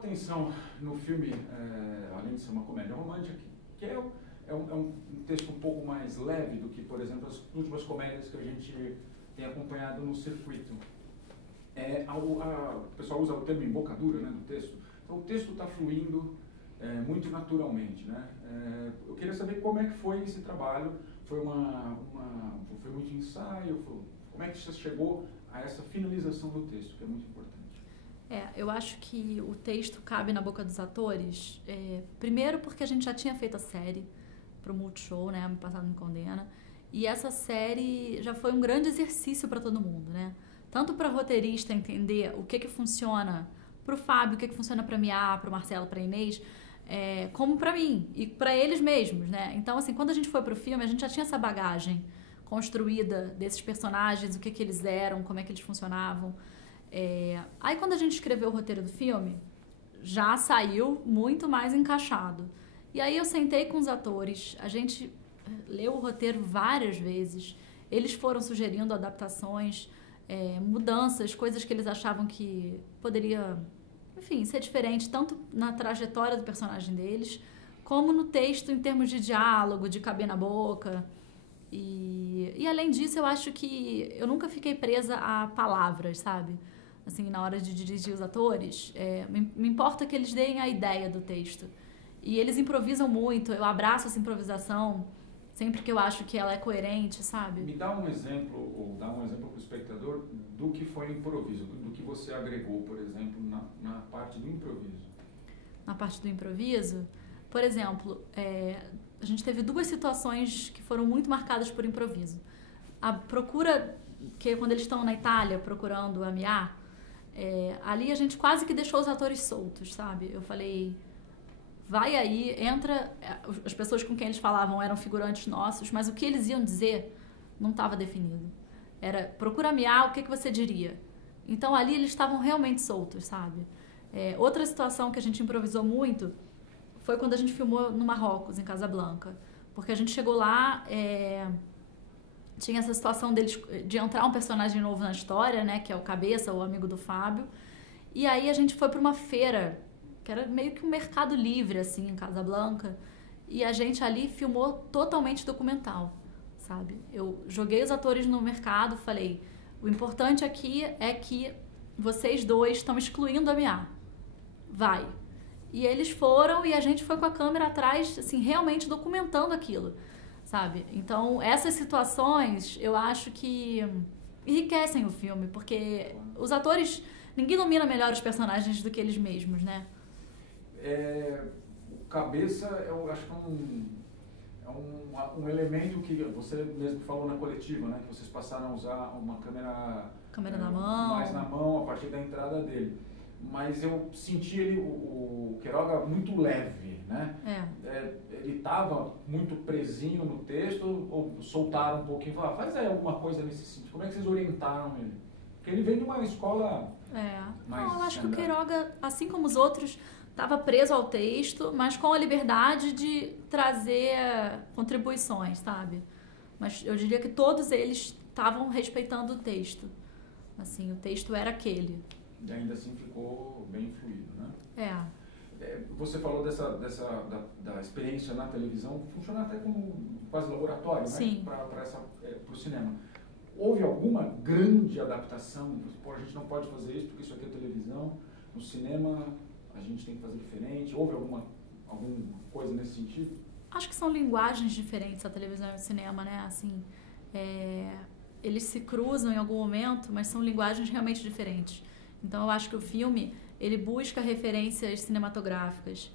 atenção no filme, além de ser uma comédia romântica, que é um texto um pouco mais leve do que, por exemplo, as últimas comédias que a gente tem acompanhado no circuito. O pessoal usa o termo embocadura, né, do texto. Então o texto está fluindo muito naturalmente, né? Eu queria saber como é que foi esse trabalho. Foi muito ensaio? Como é que você chegou a essa finalização do texto, que é muito importante? Eu acho que o texto cabe na boca dos atores, primeiro porque a gente já tinha feito a série para o Multishow, né, Homem Passado Me Condena, e essa série já foi um grande exercício para todo mundo, né? Tanto para roteirista entender o que funciona para o Fábio, o que funciona para Mia, para o Marcelo, para a Inês, como para mim e para eles mesmos, né? Então, assim, quando a gente foi pro filme, a gente já tinha essa bagagem construída desses personagens, o que eles eram, como é que eles funcionavam. Aí, quando a gente escreveu o roteiro do filme, já saiu muito mais encaixado. E aí eu sentei com os atores, a gente leu o roteiro várias vezes, eles foram sugerindo adaptações, mudanças, coisas que eles achavam que poderia, enfim, ser diferente, tanto na trajetória do personagem deles, como no texto em termos de diálogo, de caber na boca. E além disso, eu acho que eu nunca fiquei presa a palavras, sabe? Assim, na hora de dirigir os atores, me importa que eles deem a ideia do texto. E eles improvisam muito, eu abraço essa improvisação sempre que eu acho que ela é coerente, sabe? Me dá um exemplo, ou dá um exemplo para o espectador do que foi improviso, do que você agregou, por exemplo, na parte do improviso. Na parte do improviso, por exemplo, a gente teve duas situações que foram muito marcadas por improviso. A procura, que é quando eles estão na Itália procurando a Mia, ali a gente quase que deixou os atores soltos, sabe? Eu falei, vai aí, entra. As pessoas com quem eles falavam eram figurantes nossos, mas o que eles iam dizer não estava definido. Era, procura a Mia, o que você diria? Então ali eles estavam realmente soltos, sabe? Outra situação que a gente improvisou muito foi quando a gente filmou no Marrocos, em Casablanca. Porque a gente chegou lá, tinha essa situação de entrar um personagem novo na história, né, que é o Cabeça, o amigo do Fábio. E aí a gente foi para uma feira, que era meio que um mercado livre, assim, em Casablanca. E a gente ali filmou totalmente documental, sabe? Eu joguei os atores no mercado, falei, o importante aqui é que vocês dois estão excluindo a Mia. Vai. E eles foram e a gente foi com a câmera atrás, assim, realmente documentando aquilo, sabe? Então, essas situações, eu acho que enriquecem o filme, porque os atores, ninguém domina melhor os personagens do que eles mesmos, né? O Cabeça, eu acho que um elemento que você mesmo falou na coletiva, né? Que vocês passaram a usar uma câmera na mão. Mais na mão, a partir da entrada dele. Mas eu senti o Queiroga muito leve, né? Ele estava muito presinho no texto, ou soltaram um pouquinho, falaram, faz aí alguma coisa nesse sentido. Como é que vocês orientaram ele? Porque ele vem de uma escola mais... Não, eu acho que o Queiroga, assim como os outros, estava preso ao texto, mas com a liberdade de trazer contribuições, sabe? Mas eu diria que todos eles estavam respeitando o texto. Assim, o texto era aquele. E ainda assim ficou bem fluido, né? Você falou da experiência na televisão, funciona até como quase laboratório, sim, né? Para o cinema. Houve alguma grande adaptação? Pô, a gente não pode fazer isso porque isso aqui é televisão. No cinema a gente tem que fazer diferente. Houve alguma coisa nesse sentido? Acho que são linguagens diferentes, a televisão e o cinema, né? Assim, eles se cruzam em algum momento, mas são linguagens realmente diferentes. Então, eu acho que o filme, ele busca referências cinematográficas.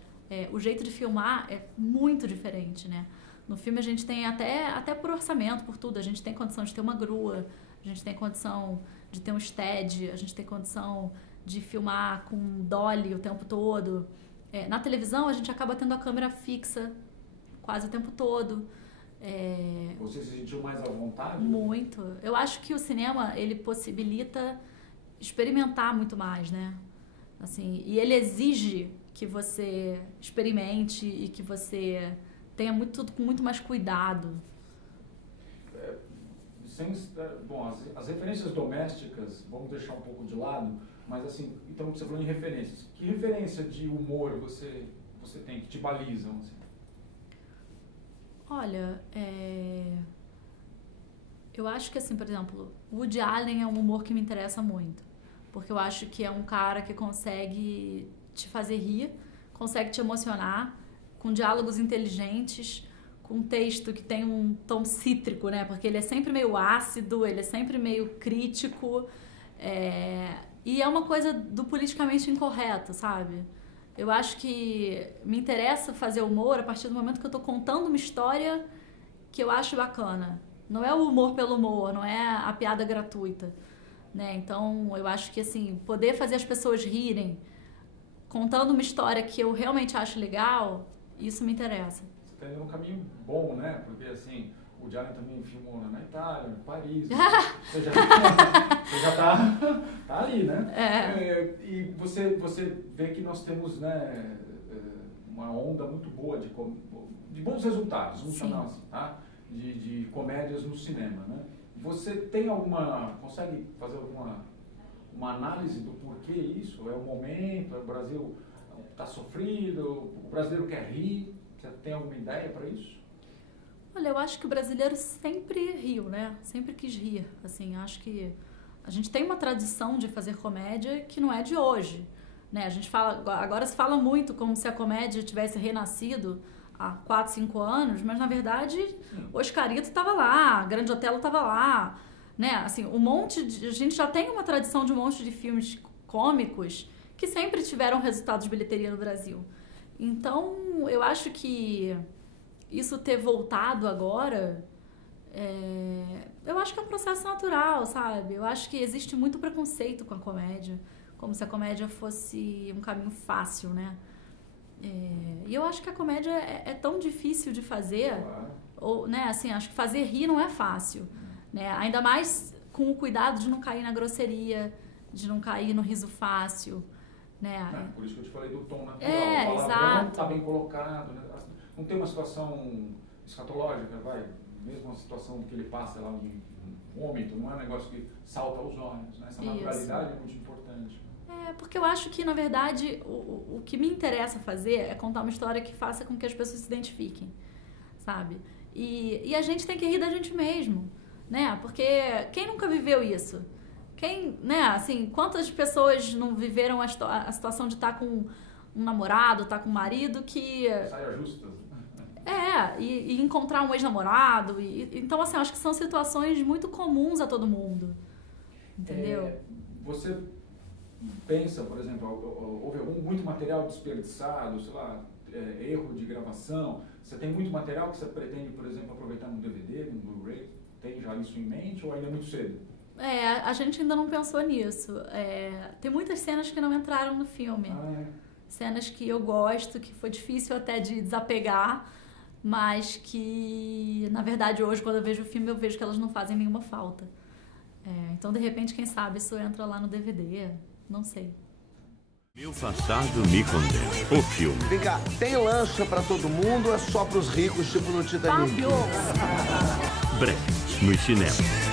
O jeito de filmar é muito diferente, né? No filme, a gente tem até por orçamento, por tudo. A gente tem condição de ter uma grua, a gente tem condição de ter um stead, a gente tem condição de filmar com dolly o tempo todo. Na televisão, a gente acaba tendo a câmera fixa quase o tempo todo. Você se sentiu mais à vontade? Muito. Eu acho que o cinema, ele possibilita experimentar muito mais, né? Assim, e ele exige que você experimente e que você tenha tudo com muito mais cuidado. Bom, as referências domésticas, vamos deixar um pouco de lado, Mas assim, então você falou em referências. Que referência de humor você tem que te balizam? Assim? Olha, eu acho que assim, por exemplo, Woody Allen é um humor que me interessa muito. Porque eu acho que é um cara que consegue te fazer rir, consegue te emocionar, com diálogos inteligentes, com um texto que tem um tom cítrico, né? Porque ele é sempre meio ácido, ele é sempre meio crítico. E é uma coisa do politicamente incorreto, sabe? Eu acho que me interessa fazer humor a partir do momento que eu tô contando uma história que eu acho bacana. Não é o humor pelo humor, não é a piada gratuita, né? Então, eu acho que, assim, poder fazer as pessoas rirem contando uma história que eu realmente acho legal, isso me interessa. Você está indo num caminho bom, né? Porque, assim, o Woody Allen também filmou na Itália, em Paris. Você já tá ali, né? E você vê que nós temos, né, uma onda muito boa de bons resultados, vamos chamar assim, tá? De comédias no cinema, né? Você tem consegue fazer uma análise do porquê isso? É o momento, o Brasil está sofrido, o brasileiro quer rir? Você tem alguma ideia para isso? Olha, eu acho que o brasileiro sempre riu, né? Sempre quis rir. Assim, acho que a gente tem uma tradição de fazer comédia que não é de hoje, né? A gente agora se fala muito como se a comédia tivesse renascido há 4, 5 anos, mas na verdade o Oscarito estava lá, Grande Otelo estava lá, né? Assim, a gente já tem uma tradição de um monte de filmes cômicos que sempre tiveram resultados de bilheteria no Brasil. Então, eu acho que isso ter voltado agora, eu acho que é um processo natural, sabe? Eu acho que existe muito preconceito com a comédia, como se a comédia fosse um caminho fácil, né? E eu acho que a comédia é tão difícil de fazer, ou, né? Assim, acho que fazer rir não é fácil, né? Ainda mais com o cuidado de não cair na grosseria, de não cair no riso fácil, né? Por isso que eu te falei do tom natural. O palavrão está bem colocado, né? Não tem uma situação escatológica, mesmo uma situação que ele passa lá, um vômito, não é um negócio que salta aos olhos, né? Essa naturalidade é muito importante. Porque eu acho que, na verdade, o que me interessa fazer é contar uma história que faça com que as pessoas se identifiquem, sabe? E a gente tem que rir da gente mesmo, né? Porque quem nunca viveu isso? Né? Assim, quantas pessoas não viveram a situação de estar com um namorado, estar com um marido que... Saia justas. E encontrar um ex-namorado. Então, assim, acho que são situações muito comuns a todo mundo, entendeu? Você pensa, por exemplo, houve muito material desperdiçado, sei lá, erro de gravação. Você tem muito material que você pretende, por exemplo, aproveitar no DVD, no Blu-ray? Tem já isso em mente ou ainda é muito cedo? A gente ainda não pensou nisso. Tem muitas cenas que não entraram no filme. Cenas que eu gosto, que foi difícil até de desapegar, mas que, na verdade, hoje, quando eu vejo o filme, eu vejo que elas não fazem nenhuma falta. Então, de repente, quem sabe isso entra lá no DVD. Não sei. Meu passado me condena. O filme. Vem cá, tem lancha pra todo mundo ou é só pros ricos, tipo no Titanic? Breve, nos cinemas.